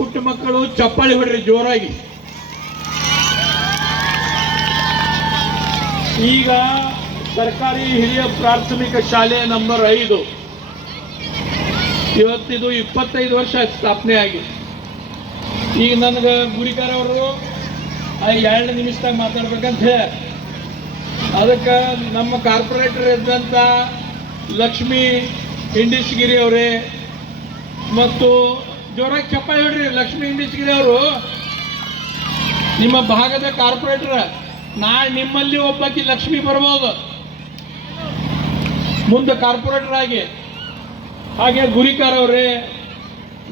ಪುಟ್ಟ ಮಕ್ಕಳು ಚಪ್ಪಾಳಿ ಹೊಡ್ರಿ ಜೋರಾಗಿ. ಈಗ ಸರ್ಕಾರಿ ಹಿರಿಯ ಪ್ರಾಥಮಿಕ ಶಾಲೆ ನಂಬರ್ 5 ಇವತ್ತಿದು 25 ವರ್ಷ ಸ್ಥಾಪನೆ ಆಗಿ. ಈಗ ನನಗೆ ಗುರಿಕಾರ ಅವರು 2 ನಿಮಿಷದಾಗ ಮಾತಾಡ್ಬೇಕಂತ ಹೇಳಿ ಅದಕ್ಕೆ ನಮ್ಮ ಕಾರ್ಪೊರೇಟರ್ ಇದ್ದಂಥ ಲಕ್ಷ್ಮೀ ಇಂಡಿಸ್ಗಿರಿ ಅವರೇ ಮತ್ತು ಜೋರಾಗಿ ಚಪ್ಪಾಳಿ ಹೊಡ್ರಿ ಲಕ್ಷ್ಮೀ ಇಂಡಿಸ್ಗಿರಿ ಅವರು ನಿಮ್ಮ ಭಾಗದ ಕಾರ್ಪೊರೇಟರ್. ನಾಳೆ ನಿಮ್ಮಲ್ಲಿ ಒಬ್ಬಾಕಿ ಲಕ್ಷ್ಮಿ ಬರ್ಬೋದು ಮುಂದೆ ಕಾರ್ಪೊರೇಟರ್ ಆಗಿ. ಹಾಗೆ ಗುರಿಕಾರ ಅವರೇ,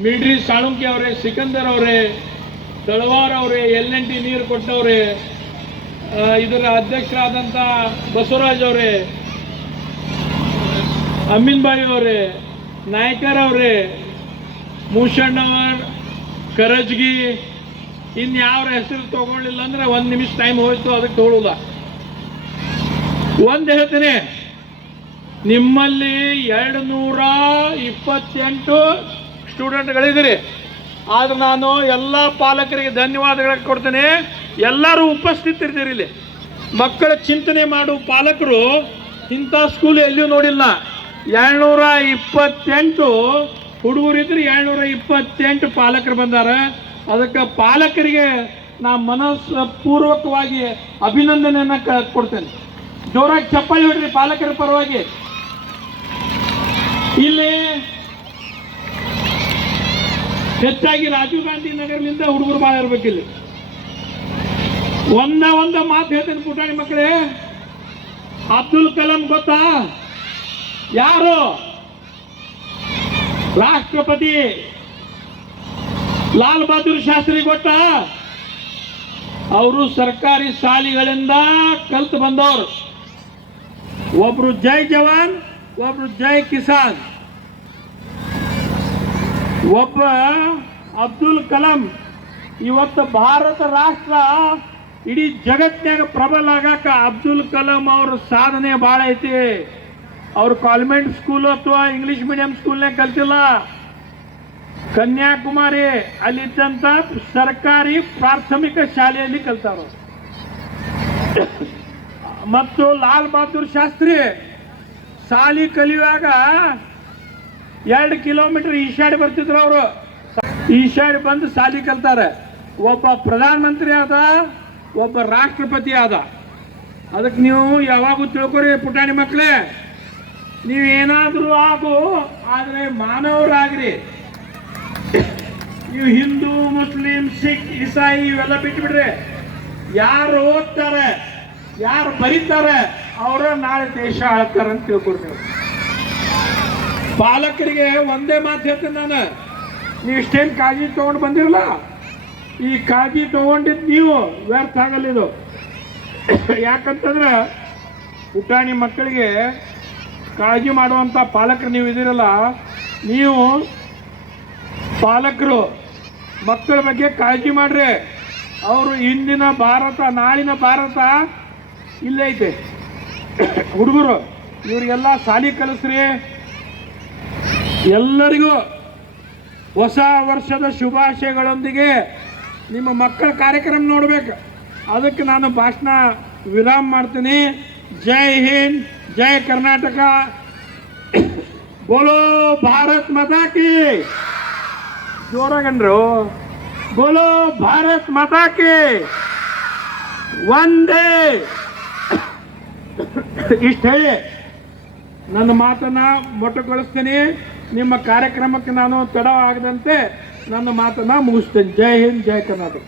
ಮಿಲ್ಟ್ರಿ ಸಾಳುಂಕಿ ಅವರೇ, ಸಿಕಂದರ್ ಅವರೇ, ತಳವಾರ್ ಅವರೇ, LNT ನೀರು ಕೊಟ್ಟವ್ರೆ, ಇದರ ಅಧ್ಯಕ್ಷರಾದಂಥ ಬಸವರಾಜ್ ಅವರೇ, ಅಮೀನ್ಬಾಯಿ ಅವರೇ, ನಾಯ್ಕರ್ ಅವರೇ, ಮೂಷಣ್ಣವರ್, ಕರಜ್ಗಿ, ಇನ್ಯಾವ್ರ ಹೆಸರು ತಗೊಳ್ಳಿಲ್ಲ ಅಂದ್ರೆ 1 ನಿಮಿಷ ಟೈಮ್ ಹೋಯ್ತು, ಅದಕ್ಕೆ ತಗೊಳ್ಳೋದ. ಒಂದು ಹೇಳ್ತೇನೆ, ನಿಮ್ಮಲ್ಲಿ 228 ಸ್ಟೂಡೆಂಟ್ಗಳಿದ್ದೀರಿ. ಆದ್ರೆ ನಾನು ಎಲ್ಲ ಪಾಲಕರಿಗೆ ಧನ್ಯವಾದಗಳು ಕೊಡ್ತೇನೆ. ಎಲ್ಲರೂ ಉಪಸ್ಥಿತರಿದ್ದೀರಿ. ಇಲ್ಲಿ ಮಕ್ಕಳ ಚಿಂತನೆ ಮಾಡು ಪಾಲಕರು ಇಂಥ ಸ್ಕೂಲ್ ಎಲ್ಲಿಯೂ ನೋಡಿಲ್ಲ. 228 ಹುಡುಗರಿದ್ರೆ 228 ಪಾಲಕರು ಬಂದಾರ. ಅದಕ್ಕೆ ಪಾಲಕರಿಗೆ ನಾ ಮನಸ್ಪೂರ್ವಕವಾಗಿ ಅಭಿನಂದನೆಯನ್ನು ಕೊಡ್ತೇನೆ. ಜೋರಾಗಿ ಚಪ್ಪಾಳಿ ಹೊಡ್ರಿ ಪಾಲಕರ ಪರವಾಗಿ. ಇಲ್ಲಿ ಹೆಚ್ಚಾಗಿ ರಾಜೀವ್ ಗಾಂಧಿ ನಗರದಿಂದ ಹುಡುಗರು ಭಾಳ ಇರ್ಬೇಕಿಲ್ಲಿ. ಒಂದ ಮಾತು ಹೇಳ್ತೇನೆ ಪುಟಾಣಿ ಮಕ್ಕಳೇ, ಅಬ್ದುಲ್ ಕಲಾಂ ಗೊತ್ತಾ? ಯಾರು? ರಾಷ್ಟ್ರಪತಿ. ಲಾಲ್ ಬಹದ್ದೂರ್ ಶಾಸ್ತ್ರಿ ಗೊತ್ತಾ? ಅವರು ಸರ್ಕಾರಿ ಶಾಲೆಗಳಿಂದ ಕಲ್ತು ಬಂದವರು. ಒಬ್ರು ಜೈ ಜವಾನ್, ಒಬ್ರು ಜೈ ಕಿಸಾನ್. ಒಬ್ಬ ಅಬ್ದುಲ್ ಕಲಾಂ ಇವತ್ತು ಭಾರತ ರಾಷ್ಟ್ರ ಇಡೀ ಜಗತ್ತಿನಾಗ ಪ್ರಬಲ ಆಗಾಕ ಅಬ್ದುಲ್ ಕಲಾಂ ಅವ್ರ ಸಾಧನೆ ಭಾಳ ಐತಿ. ಅವ್ರು ಕಾನ್ವೆಂಟ್ ಸ್ಕೂಲ್ ಅಥವಾ ಇಂಗ್ಲಿಷ್ ಮೀಡಿಯಂ ಸ್ಕೂಲ್ನಾಗ ಕಲ್ತಿಲ್ಲ. ಕನ್ಯಾಕುಮಾರಿ ಅಲ್ಲಿದ್ದಂಥ ಸರ್ಕಾರಿ ಪ್ರಾಥಮಿಕ ಶಾಲೆಯಲ್ಲಿ ಕಲ್ತಾರ. ಮತ್ತು ಲಾಲ್ ಬಹದ್ದೂರ್ ಶಾಸ್ತ್ರಿ ಶಾಲೆ ಕಲಿಯುವಾಗ 2 ಕಿಲೋಮೀಟರ್ ಈಶಾಡಿ ಬರ್ತಿದ್ರು. ಅವರು ಈಶಾಡಿ ಬಂದು ಶಾಲೆ ಕಲ್ತಾರೆ. ಒಬ್ಬ ಪ್ರಧಾನ ಮಂತ್ರಿ ಆದ, ಒಬ್ಬ ರಾಷ್ಟ್ರಪತಿ ಆದ. ಅದಕ್ಕೆ ನೀವು ಯಾವಾಗೂ ತಿಳ್ಕೊರಿ ಪುಟಾಣಿ ಮಕ್ಕಳೇ, ನೀವೇನಾದರೂ ಆಗು, ಆದರೆ ಮಾನವರಾಗ್ರಿ. ನೀವು ಹಿಂದೂ, ಮುಸ್ಲಿಂ, ಸಿಖ್, ಇಸಾಯಿ ಇವೆಲ್ಲ ಬಿಟ್ಬಿಡ್ರಿ. ಯಾರು ಓದ್ತಾರೆ, ಯಾರು ಬರೀತಾರೆ, ಅವರ ನಾಳೆ ದೇಶ ಆಳ್ತಾರೆ ಅಂತ ತಿಳ್ಕೊರಿ. ನೀವು ಪಾಲಕರಿಗೆ ಒಂದೇ ಮಾತು ಹೇಳ್ತೇನೆ ನಾನು, ನೀವು ಇಷ್ಟೇನು ಕಾಳಜಿ ತೊಗೊಂಡು ಬಂದಿರಲ್ಲ, ಈ ಕಾಳಜಿ ತೊಗೊಂಡಿದ್ದು ನೀವು ವ್ಯರ್ಥ ಆಗಲ್ಲ ಇದು. ಯಾಕಂತಂದ್ರೆ ಪುಟಾಣಿ ಮಕ್ಕಳಿಗೆ ಕಾಳಜಿ ಮಾಡುವಂಥ ಪಾಲಕರು ನೀವು ಇದ್ದೀರಲ್ಲ, ನೀವು ಪಾಲಕರು ಮಕ್ಕಳ ಬಗ್ಗೆ ಕಾಳಜಿ ಮಾಡ್ರಿ. ಅವರು ಇಂದಿನ ಭಾರತ, ನಾಳಿನ ಭಾರತ ಇಲ್ಲೇ ಐತೆ. ಹುಡುಗರು ಇವರಿಗೆಲ್ಲ ಶಾಲೆ ಕಲಿಸ್ರಿ. ಎಲ್ಲರಿಗೂ ಹೊಸ ವರ್ಷದ ಶುಭಾಶಯಗಳೊಂದಿಗೆ ನಿಮ್ಮ ಮಕ್ಕಳ ಕಾರ್ಯಕ್ರಮ ನೋಡ್ಬೇಕು. ಅದಕ್ಕೆ ನಾನು ಭಾಷಣ ವಿರಾಮ ಮಾಡ್ತೀನಿ. ಜೈ ಹಿಂದ್, ಜೈ ಕರ್ನಾಟಕ, ಬೋಲೋ ಭಾರತ್ ಮಾತಾ ಕಿ. ಜೋರಾಗಂದ್ರು, ಬೋಲೋ ಭಾರತ್ ಮಾತಾ ಕಿ, ವಂದೇ. ಇಷ್ಟು ಹೇಳಿ ನನ್ನ ಮಾತನ್ನ ಮೊಟಕುಗೊಳಿಸ್ತೀನಿ. ನಿಮ್ಮ ಕಾರ್ಯಕ್ರಮಕ್ಕೆ ನಾನು ತಡ ಆಗದಂತೆ ನನ್ನ ಮಾತನ್ನ ಮುಗಿಸ್ತೇನೆ. ಜೈ ಹಿಂದ್, ಜೈ ಕರ್ನಾಟಕ.